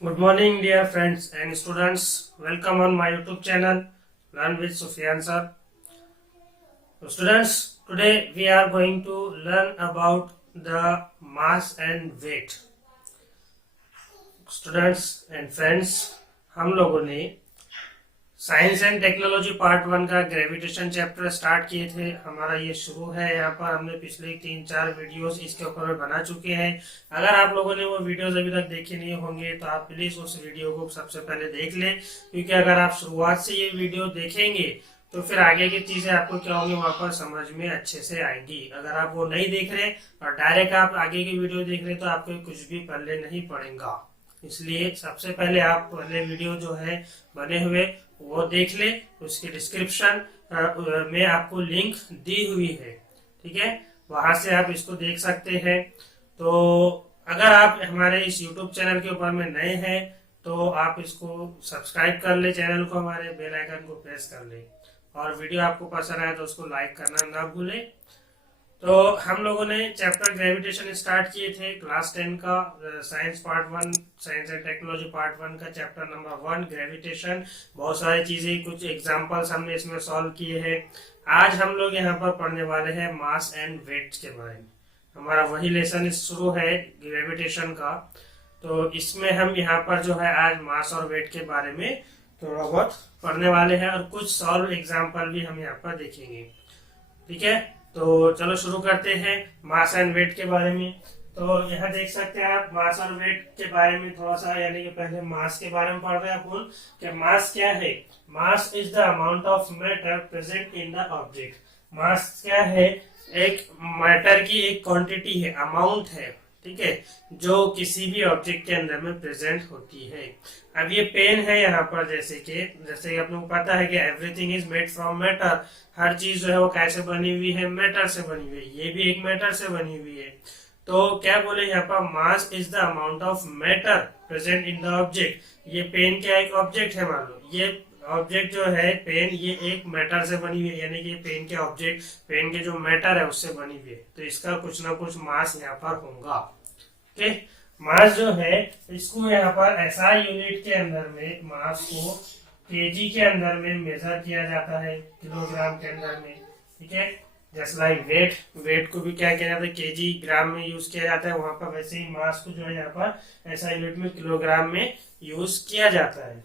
Good morning, dear friends and students. Welcome on my YouTube channel, Learn with Sufyan sir. So students, today we are going to learn about the mass and weight. Students and friends, हम लोगों ने science and technology part 1 का gravitation chapter start किए थे। हमारा ये शुरू है। यहाँ पर हमने पिछले 3-4 वीडियोस इसके ऊपर बना चुके हैं। अगर आप लोगों ने वो वीडियोस अभी तक देखे नहीं होंगे तो आप प्लीज उस वीडियो को सबसे पहले देख लें, क्योंकि अगर आप शुरुआत से ये वीडियो देखेंगे तो फिर आगे की चीजें आपको क्या होंगी वहां पर समझ में अच्छे से आएंगी। अगर आप वो नहीं देख रहे और डायरेक्ट आप आगे की वीडियो देख रहे तो आपको कुछ भी पढ़ने नहीं पड़ेगा। इसलिए सबसे पहले आप पहले वीडियो जो है बने हुए वो देख ले। उसकी डिस्क्रिप्शन में आपको लिंक दी हुई है, ठीक है, वहां से आप इसको देख सकते हैं। तो अगर आप हमारे इस YouTube चैनल के ऊपर में नए हैं तो आप इसको सब्सक्राइब कर ले, चैनल को, हमारे बेल आइकन को प्रेस कर ले, और वीडियो आपको पसंद आए तो उसको लाइक करना ना भूले। तो हम लोगों ने चैप्टर ग्रेविटेशन स्टार्ट किए थे क्लास 10 का, science part 1, science and technology part 1 का चैप्टर नंबर 1 ग्रेविटेशन। बहुत सारी चीजें, कुछ एग्जांपल्स हमने इसमें सॉल्व किए हैं। आज हम लोग यहाँ पर पढ़ने वाले हैं मास एंड वेट के बारे में। हमारा वही लेसन शुरू है ग्रेविटेशन का, तो इसमें हम यहाँ पर जो है आज मास और वेट के बारे में थोड़ा बहुत पढ़ने वाले हैं और कुछ सॉल्व एग्जाम्पल भी हम यहाँ पर देखेंगे, ठीक है। तो चलो शुरू करते हैं मास एंड वेट के बारे में। तो यहाँ देख सकते हैं आप मास और वेट के बारे में थोड़ा सा, यानी कि पहले मास के बारे में पढ़ रहे हैं अपन कि मास क्या है। Mass is the amount of matter present in the object. Mass क्या है? एक मैटर की एक क्वांटिटी है, अमाउंट है, ठीक है, जो किसी भी ऑब्जेक्ट के अंदर में प्रेजेंट होती है। अब ये पेन है यहाँ पर, जैसे अपने को पता है कि everything is made from matter. हर चीज जो है वो कैसे बनी हुई है? मैटर से बनी हुई है। ये भी एक मैटर से बनी हुई है। तो क्या बोले यहाँ पर? मास is the amount of matter present in the object. ये पेन क्या एक ऑब्जेक्ट है, मान लो ये ऑब्जेक्ट जो है पेन, ये एक मैटर से बनी हुई है, यानी कि पेन के ऑब्जेक्ट, पेन के जो मैटर है उससे बनी हुई है। तो इसका कुछ ना कुछ मास यहाँ पर होगा, ओके। मास जो है इसको यहाँ पर ऐसा यूनिट के अंदर में, मास को केजी के अंदर में मेजर किया जाता है, किलोग्राम के अंदर में, ठीक है। जैसे लाइक वेट को भी क्या किया जाता है? केजी, ग्राम में यूज किया जाता है। वहां पर वैसे ही मास को जो है यहाँ पर ऐसा यूनिट में, किलोग्राम में यूज किया जाता है।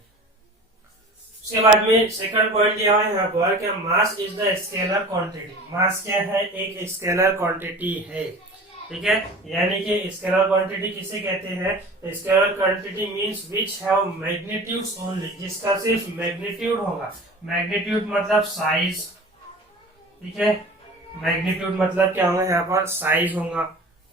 उसके बाद में सेकंड पॉइंट दिया हुआ है यहाँ पर कि mass is the scalar quantity. Mass क्या है? एक स्केलर क्वांटिटी है, ठीक है। यानी कि स्केलर क्वांटिटी किसे कहते हैं? Scalar quantity means which have magnitudes only, जिसका सिर्फ मैग्नीट्यूड होगा। मैग्नीट्यूड मतलब साइज, ठीक है। मैग्नीट्यूड मतलब क्या होगा? यहाँ पर साइज होगा,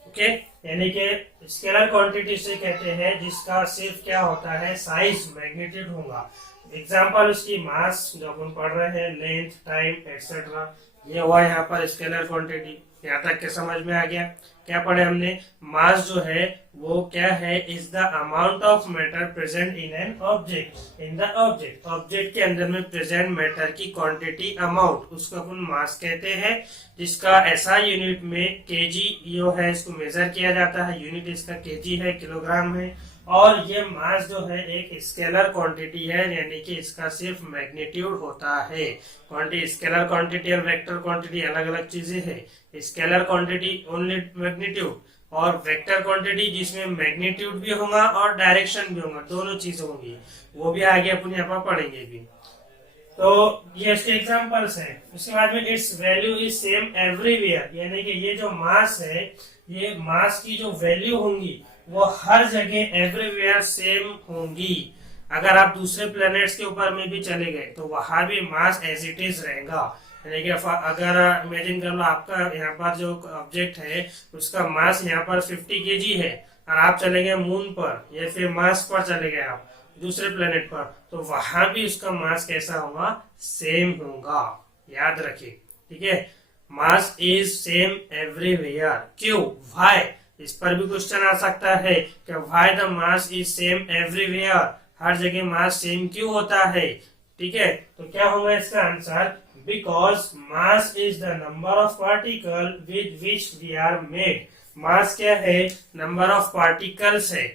ओके। यानी कि स्केलर क्वांटिटी से कहते हैं जिसका सिर्फ क्या होता है? साइज, मैग्नीट्यूड होगा। एग्जाम्पल उसकी मास जो अपन पढ़ रहे हैं, लेंथ, टाइम एक्सेट्रा, ये हुआ यहाँ पर स्केलर क्वांटिटी। यहाँ तक के समझ में आ गया? क्या पढ़े हमने? मास जो है वो क्या है? Is the amount of matter present in an object. In the object, object के अंदर में प्रेजेंट मैटर की क्वांटिटी, अमाउंट, उसको अपन मास कहते हैं, जिसका ऐसा यूनिट में केजी जो है इसको मेजर किया जाता है। यूनिट इसका केजी है, किलोग्राम है। और ये मास जो है एक स्केलर क्वांटिटी है, यानी कि इसका सिर्फ मैग्नीट्यूड होता है। क्वांटिटी, स्केलर क्वांटिटी और वेक्टर क्वांटिटी अलग अलग चीजें हैं। स्केलर क्वांटिटी ओनली मैग्नीट्यूड, और वेक्टर क्वांटिटी जिसमें मैग्नीट्यूड भी होगा और डायरेक्शन भी होगा, दोनों चीजें होंगी। वो भी आगे अपन यहाँ पर पढ़ेंगे भी। तो ये इसके एग्जांपल्स हैं। उसके बाद में it's value is same everywhere, यानी कि ये जो मास है, ये मास की जो वैल्यू होंगी वो हर जगह एवरीवेयर सेम होंगी। अगर आप दूसरे प्लैनेट्स के ऊपर में भी चले गए तो वहां भी मास एज इट इज रहेगा। यानी कि अगर इमेजिन कर लो आपका यहाँ पर जो ऑब्जेक्ट है उसका मास यहाँ पर 50 केजी है, और आप चले गए मून पर या फिर मार्स पर चले गए आप दूसरे प्लेनेट पर, तो वहां भी उसका मास कैसा होगा? सेम होगा। याद रखिए, ठीक है। Mass is same everywhere. क्यों? व्हाई? इस पर भी क्वेश्चन आ सकता है कि why the mass is same everywhere. हर जगह मास सेम क्यों होता है? ठीक है, तो क्या होगा इसका answer? Because mass is the number of particle with which we are made. Mass क्या है? नंबर ऑफ पार्टिकल्स है,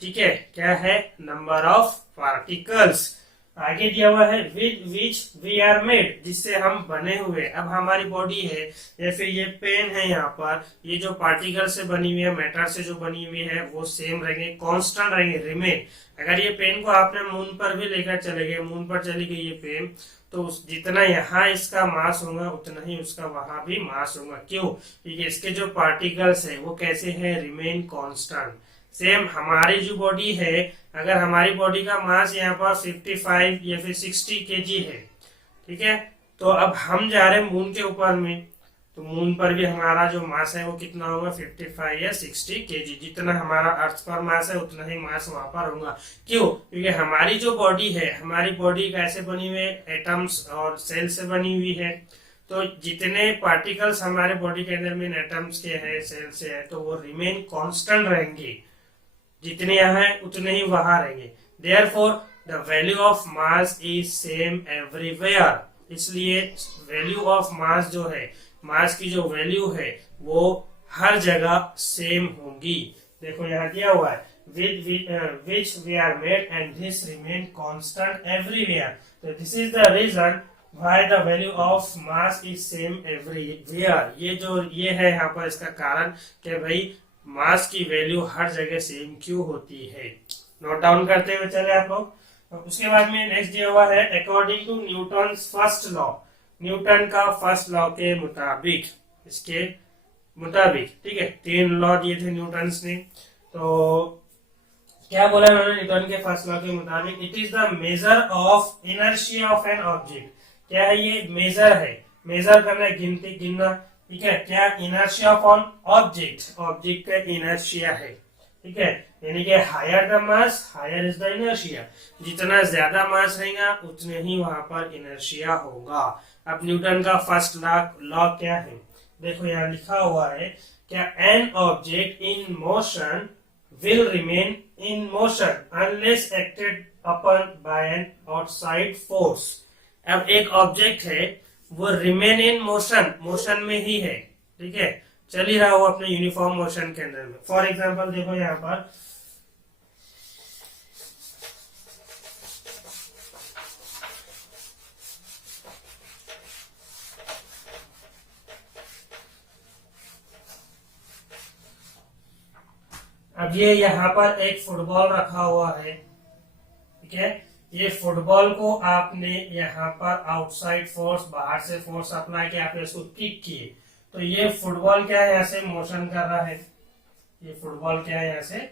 ठीक है, क्या है, नंबर ऑफ पार्टिकल्स। आगे दिया हुआ है with which we are made, जिससे हम बने हुए। अब हमारी बॉडी है या फिर ये पेन है, यहाँ पर ये जो पार्टिकल से बनी हुई है, मैटर से जो बनी हुई है, वो सेम रहेंगे, कांस्टेंट रहेंगे, रिमेन। अगर ये पेन को आपने मून पर भी लेकर चले गए, मून पर चली गई ये पेन, तो जितना यहाँ इसका मास होगा उतना ही उसका वहां भी मास होगा। क्यों? क्योंकि इसके जो पार्टिकल्स है वो कैसे है, रिमेन कांस्टेंट। सेम हमारी जो बॉडी है, अगर हमारी बॉडी का मास यहाँ पर 55 या फिर 60 केजी है, ठीक है, तो अब हम जा रहे हैं मून के ऊपर में, तो मून पर भी हमारा जो मास है वो कितना होगा, 55 या 60 केजी। जितना हमारा अर्थ पर मास है उतना ही मास वहां पर होगा। क्यों? क्योंकि हमारी जो बॉडी है, हमारी बॉडी कैसे बनी हुई है, एटम्स और सेल से बनी हुई है। तो जितने पार्टिकल्स हमारे बॉडी के अंदर में एटम्स के हैं, सेल से है, तो वो रिमेन कांस्टेंट रहेंगे। जितने यहाँ है उतने ही वहां रहेंगे। Therefore the value of mass is same everywhere. इसलिए वैल्यू ऑफ मास जो है, मास की जो वैल्यू है वो हर जगह सेम होगी। देखो यहाँ दिया हुआ है which we are made and this remain constant everywhere. तो this is the reason why the value of mass is same everywhere. ये है यहाँ पर इसका कारण कि भाई मास की वैल्यू हर जगह सेम क्यों होती है। नोट डाउन करते हुए चले आप लोग। उसके बाद में नेक्स्ट दिया हुआ है according to Newton first law. Newton का फर्स्ट लॉ के मुताबिक, इसके मुताबिक, ठीक है, 3 लॉ दिए थे न्यूटन ने। तो क्या बोला उन्होंने न्यूटन के फर्स्ट लॉ के मुताबिक, it is the measure of inertia of an object. क्या है ये? मेजर है, मेजर करना, गिनती, गिनना, ठीक है। क्या? इनर्शिया ऑन ऑब्जेक्ट, ऑब्जेक्ट का इनर्शिया है, ठीक है। यानी कि higher the mass higher is the inertia. जितना ज्यादा मास रहेगा उतने ही वहां पर इनर्शिया होगा। अब न्यूटन का फर्स्ट लॉ क्या है? देखो यहाँ लिखा हुआ है, क्या an object in motion will remain in motion unless acted upon bye an outside force. अब एक ऑब्जेक्ट है वो रिमेन इन मोशन, मोशन में ही है, ठीक है, चल ही रहा वो अपने यूनिफॉर्म मोशन के अंदर में। फॉर एग्जांपल देखो यहाँ पर अब ये यहाँ पर एक फुटबॉल रखा हुआ है, ठीक है। ये फुटबॉल को आपने यहाँ पर आउटसाइड फोर्स, बाहर से फोर्स अप्लाई किया, आपने इसको किक किए, तो ये फुटबॉल क्या है, यहाँ से मोशन कर रहा है। ये फुटबॉल क्या है, यहाँ से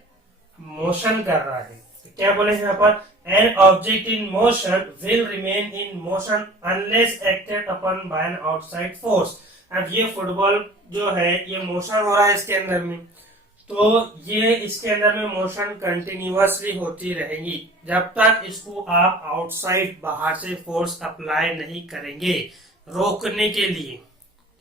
मोशन कर रहा है। तो क्या बोले यहाँ पर, an object in motion will remain in motion unless acted upon bye an outside force. अब ये फुटबॉल जो है ये मोशन हो रहा है इसके अंदर में, तो ये इसके अंदर में मोशन कंटिन्यूअसली होती रहेगी जब तक इसको आप आउटसाइड, बाहर से फोर्स अप्लाई नहीं करेंगे रोकने के लिए,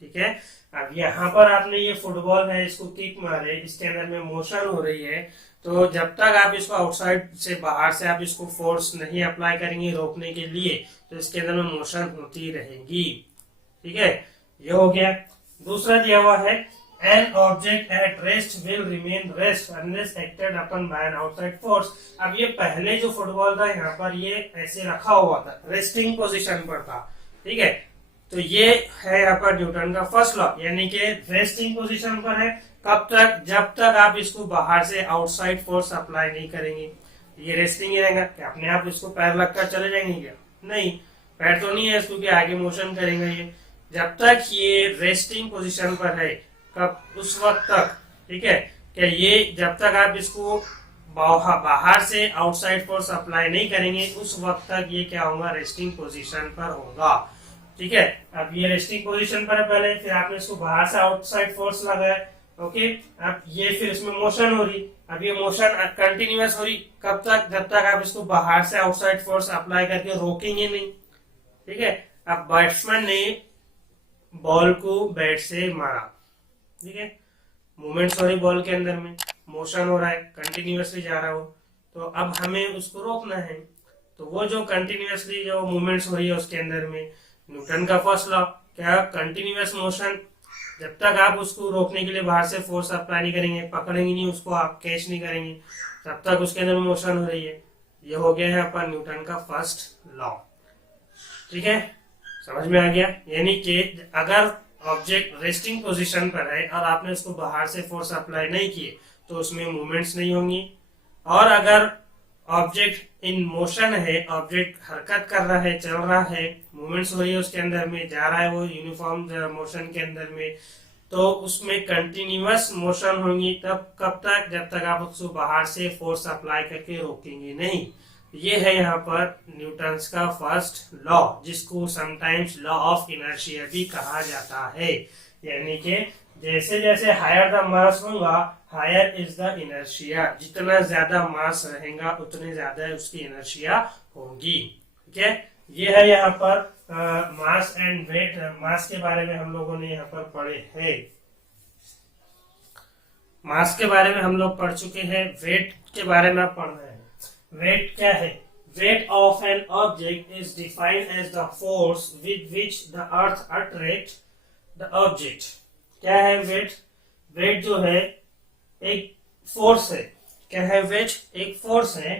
ठीक है। अब यहाँ पर आपने ये फुटबॉल है, इसको किक मारे, इसके अंदर में मोशन हो रही है, तो जब तक आप इसको आउटसाइड से, बाहर से आप इसको फोर्स नहीं अप्लाई करेंगे रोकने के लिए, तो इसके अंदर में मोशन होती रहेगी, ठीक है। ये हो गया। दूसरा दिया हुआ है, An object at rest will remain rest unless acted upon by an outside force। अब ये पहले जो फुटबॉल था यहाँ पर ये ऐसे रखा हुआ था, रेस्टिंग पोजीशन पर था, ठीक है। तो ये है यहाँ पर न्यूटन का फर्स्ट लॉ, यानी कि रेस्टिंग पोजीशन पर है। कब तक? जब तक आप इसको बाहर से आउटसाइड फोर्स अप्लाई नहीं करेंगे। ये रेस्टिंग ही रहेगा। क्या अपने आप इसको पैर लगकर चले जाएंगे क्या? नहीं, पैर तो नहीं है इसको कि आगे मोशन करेंगे। ये जब तक ये रेस्टिंग पोजीशन पर है, कब? उस वक्त तक, ठीक है। क्या ये जब तक आप इसको बाहर से आउटसाइड फोर्स अप्लाई नहीं करेंगे उस वक्त तक ये क्या होगा, रेस्टिंग पोजीशन पर होगा, ठीक है। अब ये रेस्टिंग पोजीशन पर है पहले, फिर आपने इसको बाहर से आउटसाइड फोर्स लगाया, ओके। अब ये फिर इसमें मोशन हो रही, अब ये मोशन कंटिन्यूअस हो रही, कब तक? जब तक आप इसको बाहर से आउटसाइड फोर्स अप्लाई करके रोकेंगे नहीं, ठीक है। अब बैट्समैन ने बॉल को बैट से मारा, ठीक है, मूवमेंट्स हो रही बॉल के अंदर में, मोशन हो रहा है, कंटिन्यूअसली जा रहा हो, तो अब हमें उसको रोकना है। तो वो जो कंटिन्यूअसली जो मूवमेंट्स हो रही है उसके अंदर में न्यूटन का फर्स्ट लॉ क्या, कंटिन्यूअस मोशन, जब तक आप उसको रोकने के लिए बाहर से फोर्स अप्लाई नहीं करेंगे, पकड़ेंगे नहीं उसको, आप कैच नहीं करेंगे, तब तक उसके अंदर मोशन हो रही है। ये हो गया है अपन न्यूटन का फर्स्ट लॉ। ठीक है, समझ में आ गया। यानी कि अगर ऑब्जेक्ट रेस्टिंग पोजीशन पर है और आपने उसको बाहर से फोर्स अप्लाई नहीं किए तो उसमें मूवमेंट्स नहीं होंगी। और अगर ऑब्जेक्ट इन मोशन है, ऑब्जेक्ट हरकत कर रहा है, चल रहा है, मूवमेंट्स हो रही है उसके अंदर में, जा रहा है वो यूनिफॉर्म मोशन के अंदर में, तो उसमें कंटिन्यूअस मोशन होंगी। तब कब तक? जब तक आप उसको बाहर से फोर्स अप्लाई करके रोकेंगे नहीं। ये है यहाँ पर न्यूटन्स का फर्स्ट लॉ, जिसको समटाइम्स लॉ ऑफ इनर्शिया भी कहा जाता है। यानी कि जैसे जैसे हायर द मास होगा, हायर इज द इनर्शिया। जितना ज्यादा मास रहेगा उतने ज्यादा उसकी इनर्शिया होगी। ठीक है, ये है यहाँ पर मास एंड वेट। मास के बारे में हम लोगों ने यहाँ पर पढ़े हैं। मास के बारे में हम लोग पढ़ चुके हैं। वेट के बारे में आप पढ़ रहे हैं। वेट क्या है? Weight of an object is defined as the force with which the earth attract the object. क्या है वेट? वेट जो है एक फोर्स है। क्या है वेट? एक फोर्स है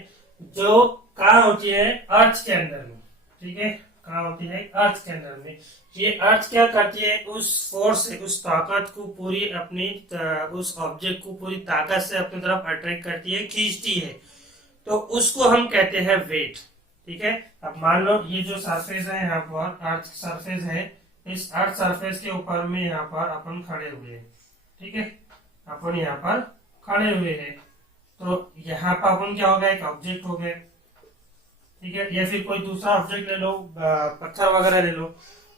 जो कहाँ होती है? अर्थ के अंदर में। ठीक है, कहाँ होती है? अर्थ के अंदर में। ये अर्थ क्या करती है? उस फोर्स से, उस ताकत को पूरी अपनी उस ऑब्जेक्ट को पूरी ताकत से अपनी तरफ अट्रैक्ट करती है, खींचती है। तो उसको हम कहते हैं वेट। ठीक है, अब मान लो ये जो सरफेस है यहाँ पर अर्थ सरफेस है, इस अर्थ सरफेस के ऊपर में यहाँ पर अपन खड़े हुए हैं। ठीक है, अपन यहाँ पर खड़े हुए हैं, तो यहाँ पर अपन क्या हो गया? एक ऑब्जेक्ट हो गए। ठीक है, या फिर कोई दूसरा ऑब्जेक्ट ले लो, पत्थर वगैरह ले लो।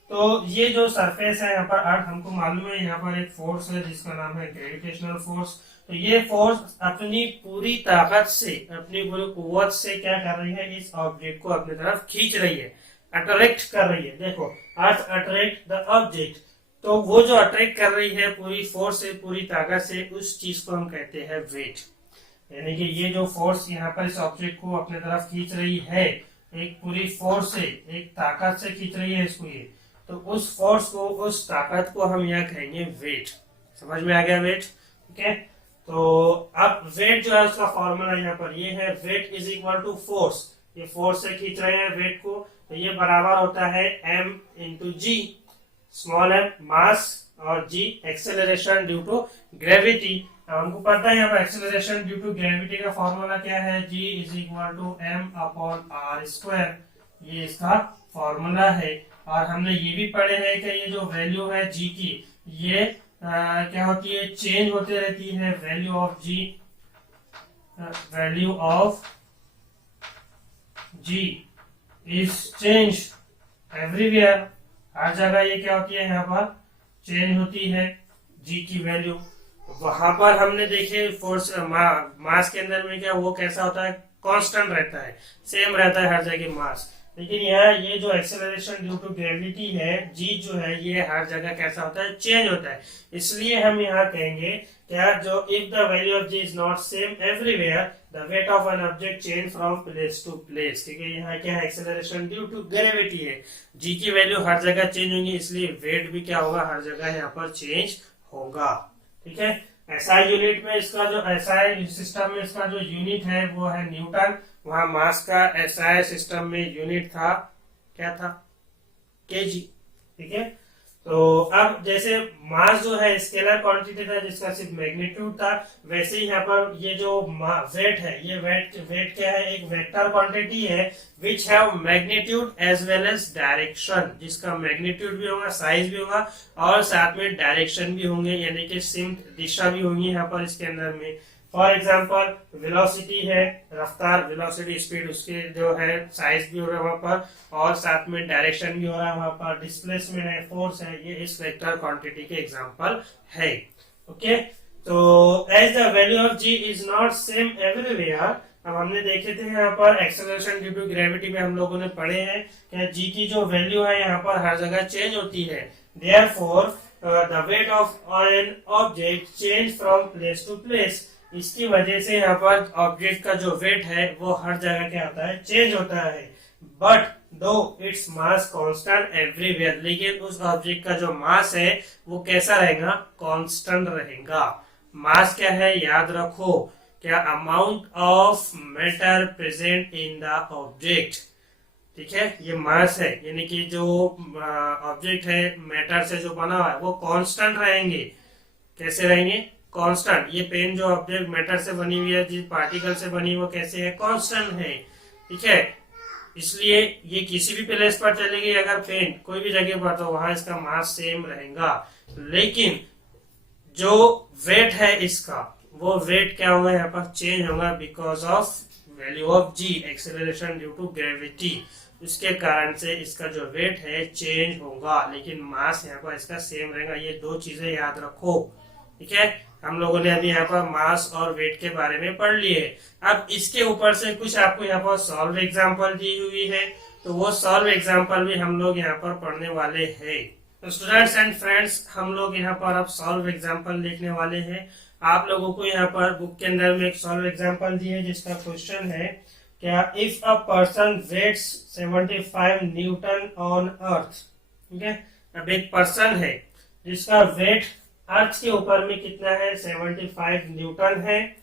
तो ये जो सरफेस है यहाँ पर अर्थ, हमको मालूम है यहाँ पर एक फोर्स है जिसका नाम है ग्रेविटेशनल फोर्स। तो ये फोर्स अपनी पूरी ताकत से, अपनी पूरी कुव्वत से क्या कर रही है? इस ऑब्जेक्ट को अपनी तरफ खींच रही है, अट्रैक्ट कर रही है। देखो, अर्थ अट्रैक्ट द ऑब्जेक्ट, तो वो जो अट्रैक्ट कर रही है पूरी फोर्स से, पूरी ताकत से, उस चीज को हम कहते हैं वेट। यानी कि ये जो फोर्स यहाँ पर इस ऑब्जेक्ट को अपने तरफ खींच रही है, एक पूरी फोर्स से, एक ताकत से खींच रही है इसको, ये तो उस फोर्स को, उस ताकत को हम यहाँ कहेंगे वेट। समझ में आ गया वेट? ठीक है, तो अब वेट जो है उसका फॉर्मूला यहाँ पर ये है, weight is equal to force. ये फोर्स से खींच रहे हैं वेट को, तो ये बराबर होता है m into G. Small m mass और g acceleration due to gravity. हमको पता है यहाँ पर एक्सेलरेशन ड्यू टू ग्रेविटी का फॉर्मूला क्या है? g is equal to m upon R square. ये इसका फॉर्मूला है। और हमने ये भी पढ़े हैं कि ये जो वैल्यू है g की, ये क्या होती है? चेंज होती रहती है। Value of g, value of g is change everywhere. हर जगह ये क्या होती है? यहाँ पर चेंज होती है g की वैल्यू। वहां पर हमने देखे फोर्स मास के अंदर में क्या, वो कैसा होता है? कांस्टेंट रहता है, सेम रहता है हर जगह मास। लेकिन यहाँ ये जो एक्सेलरेशन ड्यू टू ग्रेविटी है, g जो है, ये हर जगह कैसा होता है? चेंज होता है। इसलिए हम यहाँ कहेंगे क्या, जो if the value of g is not same everywhere, the weight of an object change from place to place. ठीक है, यहाँ क्या है? एक्सेलरेशन ड्यू टू ग्रेविटी है, g की वैल्यू हर जगह चेंज होंगी, इसलिए वेट भी क्या होगा? हर जगह यहाँ पर चेंज होगा। ठीक है, एसआई यूनिट में इसका जो एसआई सिस्टम में इसका जो यूनिट है वो है न्यूटन। वहां मास का एसआई सिस्टम में यूनिट था, क्या था? केजी। ठीक है, तो अब जैसे मास जो है स्केलर क्वांटिटी था जिसका सिर्फ मैग्नीट्यूड था, वैसे ही यहाँ पर ये जो वेट है, ये वेट क्या है? एक वेक्टर क्वांटिटी है which have magnitude as well as direction. जिसका मैग्नीट्यूड भी होगा, साइज भी होगा और साथ में डायरेक्शन भी होंगे, यानी कि सिम दिशा भी होंगी यहाँ पर इसके अंदर में। फॉर एग्जाम्पल वेलोसिटी है, रफ्तार, वेलोसिटी स्पीड, उसके जो है साइज भी हो रहा है वहां पर, और साथ में डायरेक्शन भी हो रहा है वहां पर, डिस्प्लेसमेंट है, फोर्स है, ये इस वेक्टर क्वांटिटी के एग्जांपल है। ओके, तो as the value of g is not same everywhere. अब हमने देखे थे यहाँ पर एक्सेलरेशन ड्यू टू ग्रेविटी में हम लोगों ने पढ़े हैं कि g की जो वैल्यू है यहाँ पर हर जगह चेंज होती है। Therefore the weight of an object change from place to place. इसकी वजह से यहाँ पर ऑब्जेक्ट का जो वेट है वो हर जगह क्या होता है? चेंज होता है। बट दो इट्स मास कांस्टेंट एवरीवेयर, लेकिन उस ऑब्जेक्ट का जो मास है वो कैसा रहेगा? कांस्टेंट रहेगा। मास क्या है? याद रखो क्या amount of matter present in the object. ठीक है, ये मास है, यानी कि जो ऑब्जेक्ट है मैटर से जो बना हुआ है वो कांस्टेंट रहेंगे। कैसे रहेंगे? कांस्टेंट। ये पेन जो ऑब्जेक्ट मैटर से बनी हुई है, जिस पार्टिकल से बनी वो कैसे है? कांस्टेंट है। ठीक है, इसलिए ये किसी भी प्लेस पर चलेगी अगर पेन कोई भी जगह पर, तो वहां इसका मास सेम रहेगा। लेकिन जो वेट है इसका, वो वेट क्या होगा यहाँ पर? चेंज होगा because of value of G, acceleration due to gravity. उसके कारण से इसका जो वेट है चेंज होगा, लेकिन मास यहाँ पर इसका सेम रहेगा। ये दो चीजें याद रखो। ठीक है, हम लोगों ने अभी यहाँ पर मास और वेट के बारे में पढ़ लिए। अब इसके ऊपर से कुछ आपको यहाँ पर सॉल्व एग्जांपल दी हुई है, तो वो सॉल्व एग्जांपल भी हम लोग यहाँ पर पढ़ने वाले हैं। तो स्टूडेंट्स एंड फ्रेंड्स, हम लोग यहाँ पर अब सॉल्व एग्जांपल देखने वाले हैं। आप लोगों को यहाँ पर बुक के अंदर में एक सॉल्व एग्जांपल दी है, जिसका क्वेश्चन है क्या if a person weights 75 newton on earth. ठीक है, अब एक पर्सन है जिसका वेट अर्थ के ऊपर में कितना है? 75 न्यूटन है।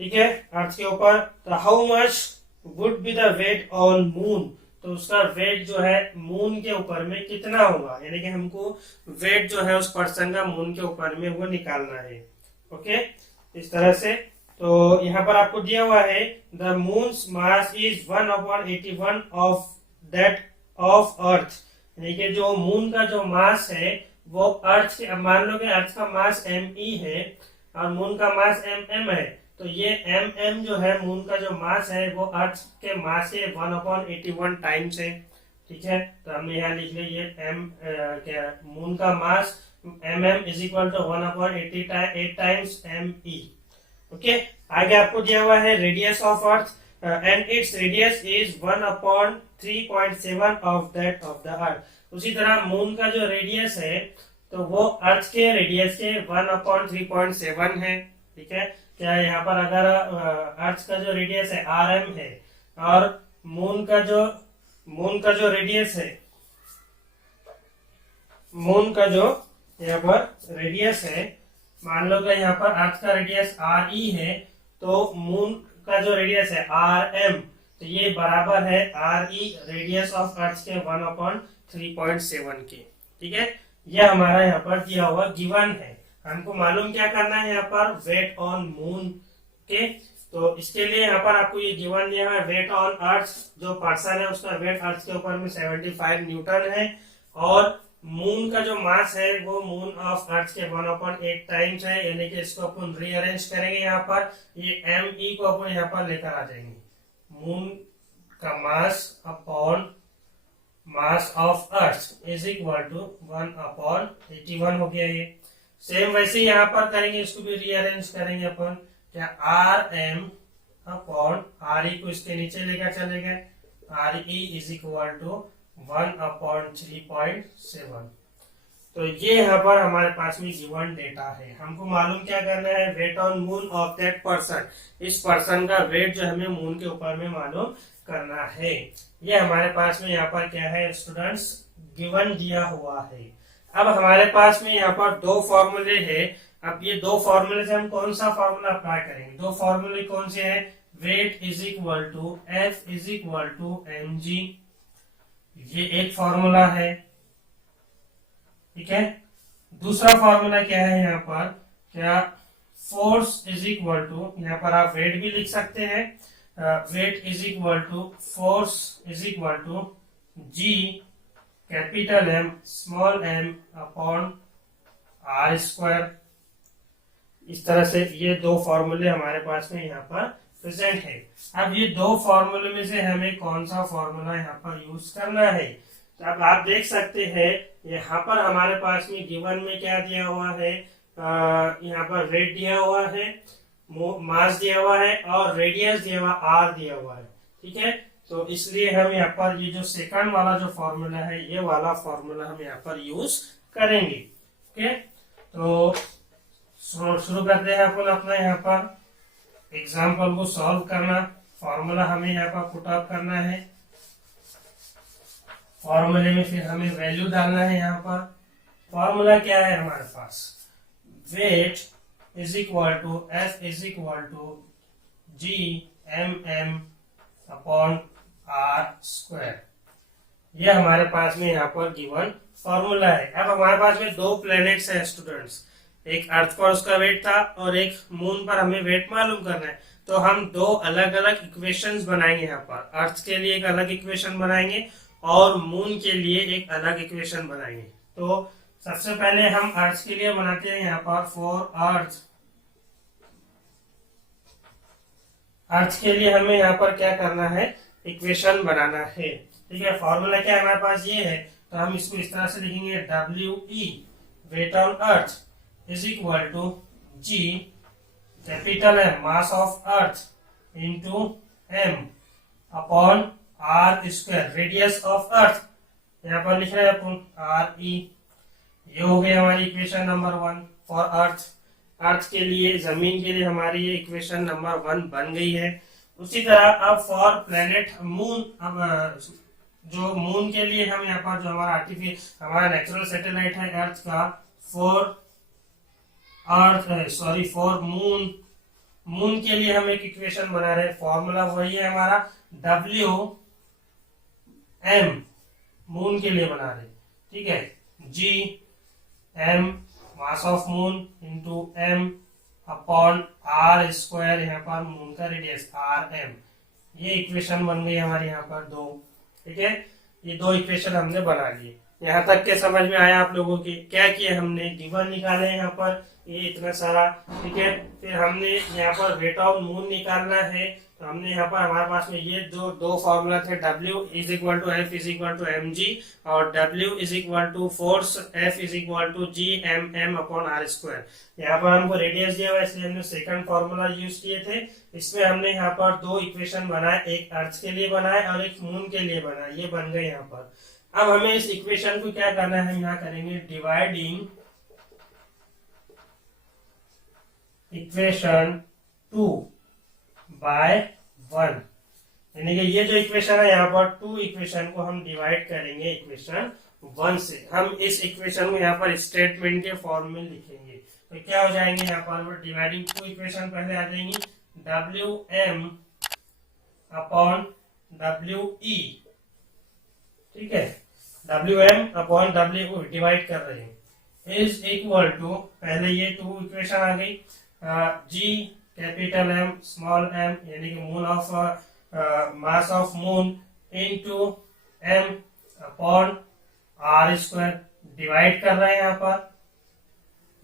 ठीक है, अर्थ के ऊपर। तो how much would be the weight on moon, तो उसका वेट जो है मून के ऊपर में कितना होगा, यानी कि हमको वेट जो है उस पर्सन का मून के ऊपर में वो निकालना है। ओके, इस तरह से। तो यहाँ पर आपको दिया हुआ है the moons mass is 1/81 of that of earth, यानी कि जो मून का जो मास है वो अर्थ के, मान लो कि अर्थ का मास me है और मून का मास mm है, तो ये mm जो है मून का जो मास है वो अर्थ के मास के 1/81 टाइम्स है। ठीक है, तो हमने यहाँ लिख लिया ये क्या मून का mass mm is equal to 1/8 times me। Okay, आगे आपको दिया हुआ है radius of earth and its radius is 1/3.7 of that of the earth. उसी तरह मून का जो रेडियस है तो वो अर्थ के रेडियस के 1/3.7 है। ठीक है, क्या यहाँ पर अगर अर्थ का जो रेडियस है rm है और मून का जो रेडियस है, मून का जो यहाँ पर रेडियस है, मान लो कि यहाँ पर अर्थ का रेडियस re है, तो मून का जो रेडियस है rm, तो ये बराबर है re रेडियस ऑफ अर्थ के 1/3.7 के। ठीक है, यह हमारा यहाँ पर दिया हुआ गिवन है। हमको मालूम क्या करना है यहाँ पर? वेट ऑन मून के। तो इसके लिए यहाँ पर आपको ये गिवन दिया है वेट ऑन अर्थ, जो पर्सन है उसका वेट अर्थ के ऊपर में 75 न्यूटन है और मून का जो मास है वो मून ऑफ अर्थ के 1/8 टाइम्स है, यानी कि इसको अपन रीअरेंज करेंगे। यहाँ पर ये me को अपन यहाँ पर लेकर आ जाएंगे, मून का mass upon mass of earth is equal to 1/81 हो गया। ये सेम वैसे यहाँ पर करेंगे, इसको भी रीअरेंज करेंगे अपन। क्या rm अपॉन re को इसके नीचे लेकर चले गए, re इज इक्वल टू 1/3.7। तो ये यहाँ पर हमारे पास में गिवन डेटा है। हमको मालूम क्या करना है? Weight on moon of that person, इस पर्सन का वेट जो हमें मून के ऊपर में मालूम करना है। ये हमारे पास में यहाँ पर क्या है स्टूडेंट्स? गिवन दिया हुआ है। अब हमारे पास में यहाँ पर दो फॉर्मूले हैं। अब ये दो फॉर्मूले से हम कौन सा फॉर्मूला अप्लाई करेंगे? दो फॉर्मूले कौन से हैं? Weight is equal to F is equal to mg, ये एक फॉर्मूला है। ठीक है, दूसरा फॉर्मूला क्या है यहाँ पर? क्या फोर्स इज इक्वल टू, यहाँ पर आप वेट भी लिख सकते हैं, weight is equal to force is equal to G capital M small m upon r²। इस तरह से ये दो फॉर्मूले हमारे पास में यहाँ पर प्रेजेंट है। अब ये दो फॉर्मूले में से हमें कौन सा फॉर्मूला यहाँ पर यूज करना है? तो अब आप देख सकते हैं यहाँ पर हमारे पास में गिवन में क्या दिया हुआ है? यहाँ पर वेट दिया हुआ है, मास दिया हुआ है और रेडियस दिया हुआ r दिया हुआ है। ठीक है, तो इसलिए हम यहाँ पर ये जो सेकंड वाला जो फॉर्मूला है, ये वाला फॉर्मूला हम यहाँ पर यूज करेंगे। ओके, तो शुरू करते हैं अपन अपना यहाँ पर एग्जाम्पल को सॉल्व करना। फॉर्मूला हमें यहाँ पर पुट अप करना है, फॉर्मूले में फिर हमें वैल्यू डालना है। यहाँ पर फॉर्मूला क्या है हमारे पास? Weight is equal to F is equal to GMM/r²। ये हमारे पास में यहाँ पर गिवन फॉर्मूला है। अब हमारे पास में दो प्लैनेट्स है स्टूडेंट्स, एक अर्थ पर उसका वेट था और एक मून पर हमें वेट मालूम करना है। तो हम दो अलग अलग इक्वेशंस बनाएंगे। यहाँ पर अर्थ के लिए एक अलग इक्वेशन बनाएंगे और मून के लिए एक अलग इक्वेशन बनाएंगे। तो सबसे पहले हम अर्थ के लिए बनाते हैं यहाँ पर फॉर अर्थ के लिए हमें यहाँ पर क्या करना है, इक्वेशन बनाना है। ठीक है, फॉर्मूला क्या है हमारे पास ये है, तो हम इसको इस तरह से लिखेंगे WE weight on earth is equal to G capital M mass of earth into M upon r², radius of earth यहाँ पर लिख रहे हैं अपन RE। ये हो गई हमारी इक्वेशन नंबर 1 फॉर अर्थ के लिए, जमीन के लिए हमारी ये इक्वेशन नंबर 1 बन गई है। उसी तरह अब फॉर प्लेनेट मून, अब जो मून के लिए हम यहाँ पर जो हमारा नेचुरल सैटेलाइट है अर्थ का, फॉर मून के लिए हम एक इक्वेशन बना रहे हैं। फॉर्मूला वही है हमारा WM, मून के लिए बना रहे। ठीक है, GM mass of moon into M upon r², यहाँ पर मून का रेडियस RM। ये इक्वेशन बन गई हमारे यहाँ पर दो। ठीक है, ये दो इक्वेशन हमने बना लिए। यहाँ तक के समझ में आया आप लोगों की? क्या किया हमने, गिवन निकाले यहाँ पर ये इतना सारा। ठीक है, फिर हमने यहाँ पर वेट ऑफ मून निकालना है। तो हमने यहाँ पर हमारे पास में ये जो दो फॉर्मूला थे, W is equal to F is equal to mg और W is equal to force F is equal to GMM upon r²। यहाँ पर हमको रेडियस दिया हुआ, इसलिए हमने सेकंड फॉर्मूला यूज किए थे। इसमें हमने यहाँ पर दो इक्वेशन बनाए, एक अर्थ के लिए बनाए और एक मून के लिए बनाए। ये बन गए यहाँ पर। अब हमें इस इक्वेशन को क्या करना है, हम यहाँ करेंगे डिवाइडिंग इक्वेशन 2 बाय 1, यानी कि ये जो इक्वेशन है यहाँ पर 2 इक्वेशन को हम डिवाइड करेंगे इक्वेशन 1 से। हम इस इक्वेशन को यहाँ पर स्टेटमेंट के फॉर्म में लिखेंगे। तो क्या हो जाएंगे यहाँ पर, डिवाइडिंग 2 इक्वेशन पहले आ जाएंगी WM अपॉन WE। ठीक है, WM अपॉन WE डिवाइड कर रहे हैं, इज इक्वल टू, पहले ये 2 इक्वेशन आ गई, G capital M small m, यानी कि moon of mass of moon into M upon r², divide कर रहे हैं यहाँ पर।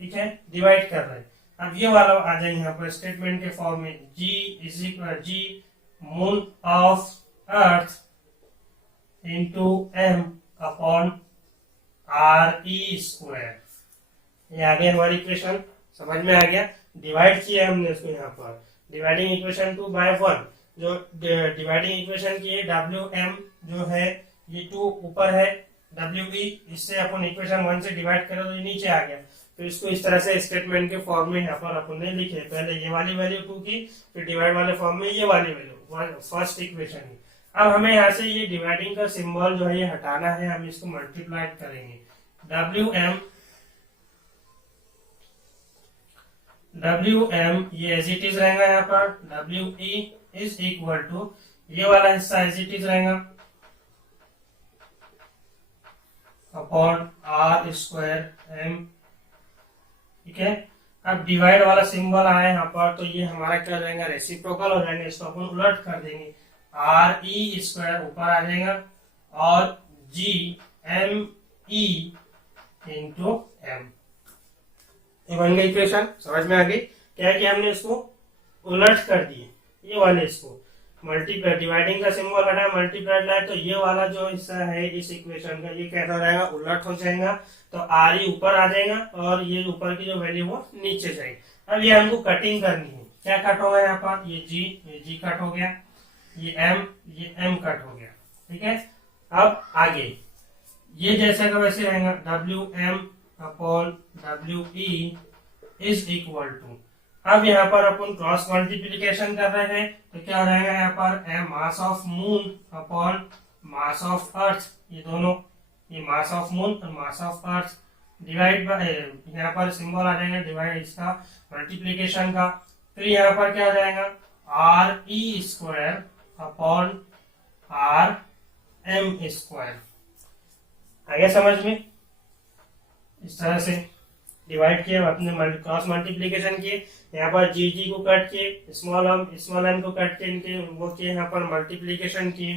ठीक है, डिवाइड कर रहे हैं। अब ये वाला आ जाएंगे यहाँ पर स्टेटमेंट के फॉर्म में, G is equal G moon of earth into M upon RE²। ये आ गया हमारी इक्वेशन, समझ में आ गया। डिवाइड किया हमने इसको यहाँ पर, डिवाइडिंग इक्वेशन 2 बाय 1। जो डिवाइडिंग इक्वेशन की WM जो है ये 2 ऊपर है, WE इससे अपन इक्वेशन 1 से डिवाइड करें तो ये नीचे आ गया। तो इसको इस तरह से स्टेटमेंट के फॉर्म में यहाँ पर अपन ने लिखे, पहले ये वाली वैल्यू 2 की, फिर डिवाइड वाले फॉर्म में ये वाली वैल्यू, फर्स्ट इक्वेशन की। अब हमें यहाँ से ये डिवाइडिंग का सिंबल जो है ये हटाना है, हम इसको मल्टीप्लाई करेंगे। WM ये एज इट इज रहेगा यहाँ पर, WE इज इक्वल टू, ये वाला हिस्सा एज इट इज रहेगा अपॉन r²M। ठीक है, अब डिवाइड वाला सिंबल आया यहाँ पर, तो ये हमारा क्या रहेगा, रेसिप्रोकल हो जाएंगे। इसको अपन उलट कर देंगे, RE² ऊपर आ जाएगा और GME इंटू M। ये बन गई इक्वेशन, समझ में आ गई? क्या किया हमने, इसको उलट कर दिए, ये वाले इसको मल्टीप्लाई, डिवाइडिंग का सिंबल हटा मल्टीप्लाई लाए, तो ये वाला जो हिस्सा है इस इक्वेशन का ये कैसा रहेगा, उलट हो जाएगा। तो RE ऊपर आ जाएगा और ये ऊपर की जो वैल्यू वो नीचे जाएगी। अब ये हमको कटिंग करनी है, क्या कट होगा यहाँ पर, ये G कट हो गया, ये M कट हो गया। ठीक है, अब आगे ये जैसे का वैसे रहेगा, WM upon WE is equal to, अब यहाँ पर अपन क्रॉस मल्टीप्लीकेशन कर रहे हैं, तो क्या हो जाएगा यहाँ पर, m mass of moon upon mass of अर्थ, ये दोनों, ये मास ऑफ मून और मास ऑफ अर्थ, डिवाइड बाय, यहाँ पर सिंबल आ जाएगा डिवाइड इसका मल्टीप्लीकेशन का। फिर यहाँ पर क्या हो जाएगा, R E square upon R M square. आ गया समझ में? इस तरह से डिवाइड किया, अपने क्रॉस मल्टीप्लीकेशन किए, यहाँ पर जी जी को कट किए, स्मॉल एम को कट के इनके वो किए, यहाँ पर मल्टीप्लीकेशन किए।